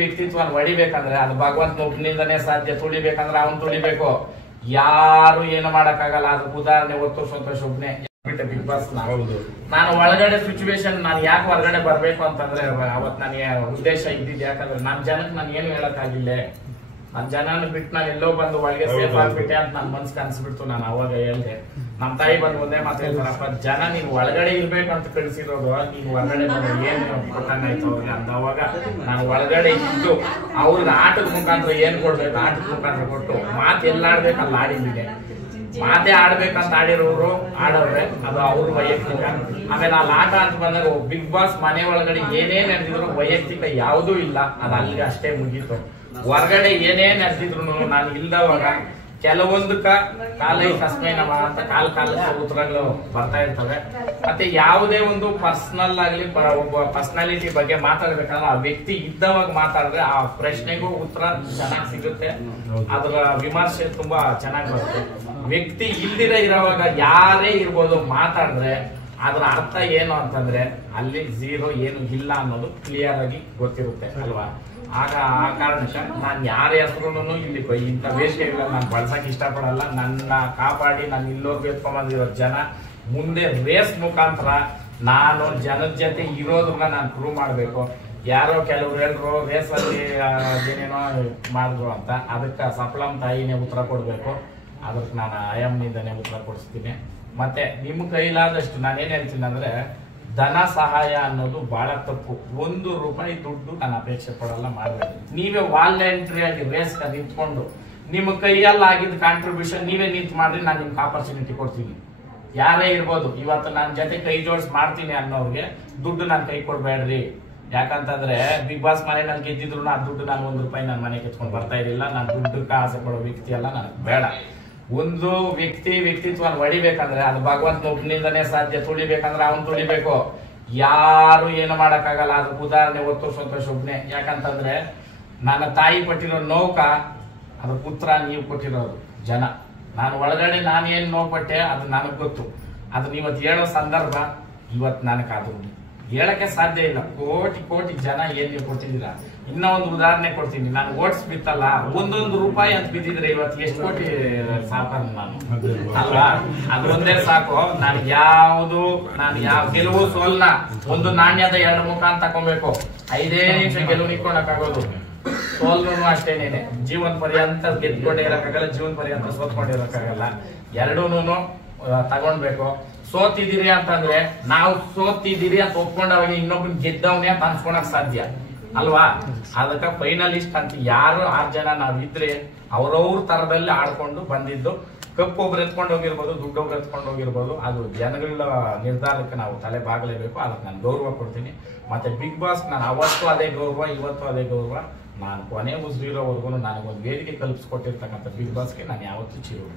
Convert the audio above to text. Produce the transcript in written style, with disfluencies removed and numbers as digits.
ವ್ಯಕ್ತಿತ್ವ ಹೊಡಿಬೇಕಂದ್ರೆ ಅದು ಭಗವಂತನ ಒಬ್ಬನಿಂದನೇ ಸಾಧ್ಯ. ತುಳಿಬೇಕಂದ್ರೆ ಅವನ್ ತುಳಿಬೇಕು, ಯಾರು ಏನು ಮಾಡಕ್ಕಾಗಲ್ಲ. ಅದಕ್ಕೆ ಉದಾಹರಣೆ ಒತ್ತು ಸಂತೋಷ ಒಬ್ನೇ ಬಿಗ್ ಬಾಸ್. ನಾನು ಒಳಗಡೆ ಸಿಚುವೇಶನ್ ನಾನು ಯಾಕೆ ಹೊರಗಡೆ ಬರ್ಬೇಕು ಅಂತಂದ್ರೆ ಅವತ್ ನನಗೆ ಉದ್ದೇಶ ಇದ್ದಿದ್ದು. ಯಾಕಂದ್ರೆ ನನ್ ಜನಕ್ಕೆ ನಾನು ಏನು ಹೇಳಕ್ಕಾಗಿಲ್ಲ. ನನ್ ಜನನ ಬಿಟ್ಟು ನಾನು ಎಲ್ಲೋ ಬಂದು ಒಳಗೆ ಸೇಫ್ ಆಗ್ಬಿಟ್ಟೆ ಅಂತ ನನ್ ಮನ್ಸ್ ಕನ್ಸ್ಬಿಡ್ತು. ನಾನು ಅವಾಗ ಹೇಳ್ದೆ, ನಮ್ ತಾಯಿ ಬಂದು ಒಂದೇ ಮಾತು ಹೇಳ್ತಾರಪ್ಪ, ಜನ ನೀನ್ ಒಳಗಡೆ ಇರ್ಬೇಕಂತ ಕಳಿಸಿರೋದು, ನೀನ್ ಹೊರಗಡೆ ಬಂದು ಏನ್ ಕೊಟ್ಟಂಗಾಯ್ತು ಅವ್ರಿಗೆ ಅಂತ. ಅವಾಗ ನಾನು ಒಳಗಡೆ ಇದ್ದು ಅವ್ರಿಗೆ ಆಟದ ಮುಖಾಂತರ ಏನ್ ಕೊಡ್ಬೇಕು ಆಟದ ಮುಖಾಂತರ ಕೊಟ್ಟು ಮಾತು ಎಲ್ಲಾಡ್ಬೇಕು ಅಲ್ಲಿ ಆಡಿದ್ದೀನಿ. ಮಾತೆ ಆಡ್ಬೇಕಂತ ಆಡಿರೋರು ಆಡೋರೆ, ಅದು ಅವ್ರ ವೈಯಕ್ತಿಕ. ಆಮೇಲೆ ಅಲ್ಲಿ ಆಟ ಅಂತ ಬಂದಾಗ ಬಿಗ್ ಬಾಸ್ ಮನೆ ಒಳಗಡೆ ಏನೇ ನಡೆದಿದ್ರು ವೈಯಕ್ತಿಕ ಯಾವುದೂ ಇಲ್ಲ, ಅದು ಅಲ್ಲಿಗೆ ಅಷ್ಟೇ ಮುಗೀತು. ಹೊರಗಡೆ ಏನೇ ನಡೆದಿದ್ರು ನಾನು ಇಲ್ದವಾಗ ಕೆಲವೊಂದಕ್ಕ ಕಾಲೈ ಕಸ್ಮೈ ನಮ ಅಂತ ಕಾಲ ಉತ್ತರಗಳು ಬರ್ತಾ ಇರ್ತವೆ. ಮತ್ತೆ ಯಾವುದೇ ಒಂದು ಪರ್ಸನಲ್ ಆಗ್ಲಿ ಒಬ್ಬ ಪರ್ಸನಾಲಿಟಿ ಬಗ್ಗೆ ಮಾತಾಡ್ಬೇಕಂದ್ರೆ ಆ ವ್ಯಕ್ತಿ ಇದ್ದವಾಗ ಮಾತಾಡಿದ್ರೆ ಆ ಪ್ರಶ್ನೆಗೂ ಉತ್ತರ ಚೆನ್ನಾಗಿ ಸಿಗುತ್ತೆ, ಅದರ ವಿಮರ್ಶೆ ತುಂಬಾ ಚೆನ್ನಾಗಿ ಬರುತ್ತೆ. ವ್ಯಕ್ತಿ ಇಲ್ದಿರ ಇರೋವಾಗ ಯಾರೇ ಇರ್ಬೋದು ಮಾತಾಡಿದ್ರೆ ಅದ್ರ ಅರ್ಥ ಏನು ಅಂತಂದ್ರೆ ಅಲ್ಲಿ ಝೀರೋ ಏನು ಇಲ್ಲ ಅನ್ನೋದು ಕ್ಲಿಯರ್ ಆಗಿ ಗೊತ್ತಿರುತ್ತೆ ಅಲ್ವಾ. ಆಗ ಆ ಕಾರಣಕ್ಕೆ ನಾನು ಯಾರ ಹೆಸರು ಇಲ್ಲಿ ಇಂಥ ವೇದಿಕೆಗಳನ್ನ ನಾನು ಬಳಸಕ್ ಇಷ್ಟಪಡಲ್ಲ. ನನ್ನ ಕಾಪಾಡಿ ನಾನು ಇಲ್ಲೋರ್ಗು ಎತ್ಕೊಂಡ್ಬಂದಿರೋ ಜನ ಮುಂದೆ ರೇಸ್ ಮುಖಾಂತರ ನಾನು ಜನದ ಜೊತೆ ಇರೋದನ್ನ ನಾನು ಪ್ರೂವ್ ಮಾಡ್ಬೇಕು. ಯಾರೋ ಕೆಲವ್ರು ಹೇಳಿದ್ರು ರೇಸಲ್ಲಿ ಏನೇನೋ ಮಾಡಿದ್ರು ಅಂತ, ಅದಕ್ಕೆ ಸಪ್ಲಂ ತಾಯಿನೇ ಉತ್ತರ ಕೊಡ್ಬೇಕು. ಅದಕ್ಕೆ ನಾನು ಆಯಮ್ನಿಂದನೇ ಉತ್ತರ ಕೊಡಿಸ್ತೀನಿ. ಮತ್ತೆ ನಿಮ್ಮ ಕೈಲಾದಷ್ಟು ನಾನೇನ್ ಹೇಳ್ತೀನಿ ಅಂದ್ರೆ, ಧನ ಸಹಾಯ ಅನ್ನೋದು ಬಹಳ ತಪ್ಪು. 1 ರೂಪಾಯಿ ದುಡ್ಡು ನಾನು ಅಪೇಕ್ಷೆ ಪಡಲ್ಲ, ಮಾಡಬೇಕು. ನೀವೇ ವಾಲಂಟ್ರಿ ಆಗಿ ರೇಸ್ ನಿಂತ್ಕೊಂಡು ನಿಮ್ಮ ಕೈಯಲ್ಲಿ ಆಗಿದ್ದ ಕಾಂಟ್ರಿಬ್ಯೂಷನ್ ನೀವೇ ನಿಂತು ಮಾಡ್ರಿ, ನಾನು ನಿಮ್ಗೆ ಆಪರ್ಚುನಿಟಿ ಕೊಡ್ತೀನಿ. ಯಾರೇ ಇರ್ಬೋದು, ಇವತ್ತು ನನ್ನ ಜೊತೆ ಕೈ ಜೋಡಿಸಿ ಮಾಡ್ತೀನಿ ಅನ್ನೋರ್ಗೆ ದುಡ್ಡು ನಾನು ಕೈ ಕೊಡ್ಬೇಡ್ರಿ. ಯಾಕಂತಂದ್ರೆ ಬಿಗ್ ಬಾಸ್ ಮನೆಯಲ್ಲಿ ಗೆದ್ದಿದ್ರು ಆ ದುಡ್ಡು ನಾನು 1 ರೂಪಾಯಿ ನನ್ನ ಮನೆಗೆ ಎತ್ಕೊಂಡು ಬರ್ತಾ ಇರಲಿಲ್ಲ. ನಾನು ದುಡ್ಡಕ್ಕೆ ಆಸೆ ಪಡೋ ವ್ಯಕ್ತಿ ಅಲ್ಲ, ನನಗೆ ಬೇಡ. ಒಂದು ವ್ಯಕ್ತಿತ್ವ ಹೊಡಿಬೇಕಂದ್ರೆ ಅದು ಭಗವಂತನ ಒಬ್ಬನಿಂದನೇ ಸಾಧ್ಯ. ತುಳಿಬೇಕಂದ್ರೆ ಅವನ್ ತುಳಿಬೇಕು, ಯಾರು ಏನು ಮಾಡಕ್ಕಾಗಲ್ಲ. ಅದಕ್ಕೆ ಉದಾಹರಣೆ ಒತ್ತು ಸಂತೋಷ ಒಬ್ನೇ. ಯಾಕಂತಂದ್ರೆ ನನ್ನ ತಾಯಿ ಕೊಟ್ಟಿರೋ ನೋವುಕ ಅದ್ರ ಪುತ್ರ ನೀವು ಕೊಟ್ಟಿರೋದು ಜನ. ನಾನು ಒಳಗಡೆ ನಾನು ಏನ್ ನೋವು ಪಟ್ಟೆ ಅದು ನನಗ್ ಗೊತ್ತು. ಅದನ್ನ ಇವತ್ತು ಹೇಳೋ ಸಂದರ್ಭ ಇವತ್ತು ನನಗೆ ಅದು ಹೇಳಕ್ಕೆ ಸಾಧ್ಯ ಇಲ್ಲ. ಕೋಟಿ ಜನ ಏನ್ ನೀವು ಕೊಟ್ಟಿದ್ದೀರಾ. ಇನ್ನ ಒಂದು ಉದಾಹರಣೆ ಕೊಡ್ತೀನಿ. ನಾನು ಓಟ್ಸ್ ಬಿತ್ತಲ್ಲ, 1 ರೂಪಾಯಿ ಅಂತ ಬಿದ್ದಿದ್ರೆ ಇವತ್ತು ಎಷ್ಟು ಕೋಟಿ ಸಾಕು ನಾನು ಅಲ್ವಾ. ಅದೊಂದೇ ಸಾಕು. ನಾನು ಯಾವ ಗೆಲುವು ಸೋಲ್ನ ಒಂದು ನಾಣ್ಯದ 2 ಮುಖ ಅಂತ ತಕೊಬೇಕು. 5 ನಿಮಿಷ ಗೆಲುವು ನಿಕ್ಕೊಳಕ್ಕಾಗೋದು, ಸೋಲ್ನು ಅಷ್ಟೇನೇನೆ. ಜೀವನ ಪರ್ಯಂತ ಗೆದ್ಕೊಂಡೇ ಇರಕ್ಕಾಗಲ್ಲ, ಜೀವನ ಪರ್ಯಂತ ಸೋತ್ಕೊಂಡಿರಕ್ಕಾಗಲ್ಲ. ಎರಡೂನು ತಗೊಂಡ್ಬೇಕು. ಸೋತಿದ್ದೀರಿ ಅಂತಂದ್ರೆ ನಾವು ಸೋತಿದ್ದೀರಿ ಅಂತ ಒಪ್ಕೊಂಡವಾಗ ಇನ್ನೊಬ್ಬನ್ ಗೆದ್ದವನೇ ಅಂತ ಅನ್ಸ್ಕೊಳಕ್ ಸಾಧ್ಯ ಅಲ್ವಾ. ಅದಕ್ಕೆ ಫೈನಲಿಸ್ಟ್ ಅಂತ ಯಾರು 6 ಜನ ನಾವಿದ್ರೆ ಅವ್ರವ್ರ ತರದಲ್ಲಿ ಆಡ್ಕೊಂಡು ಬಂದಿದ್ದು. ಕಪ್ಪು ಒಬ್ರು ಎತ್ಕೊಂಡು ಹೋಗಿರ್ಬೋದು, ದುಡ್ಡು ಒಬ್ರು ಎತ್ಕೊಂಡು ಹೋಗಿರ್ಬೋದು, ಅದು ಜನಗಳ ನಿರ್ಧಾರಕ್ಕೆ ನಾವು ತಲೆ ಬಾಗಲೇಬೇಕು. ಅದಕ್ಕೆ ನಾನು ಗೌರವ ಕೊಡ್ತೀನಿ. ಮತ್ತೆ ಬಿಗ್ ಬಾಸ್ ನಾನು ಅವತ್ತು ಅದೇ ಗೌರವ, ಇವತ್ತು ಅದೇ ಗೌರವ. ನಾನು ಕೊನೆ ಉಸಿರಿರೋವರೆಗೂ ನನಗೊಂದು ವೇದಿಕೆ ಕಲ್ಪಿಸ್ಕೊಟ್ಟಿರ್ತಕ್ಕಂಥ ಬಿಗ್ ಬಾಸ್ಗೆ ನಾನು ಯಾವತ್ತೂ ಚಿರೋಣ.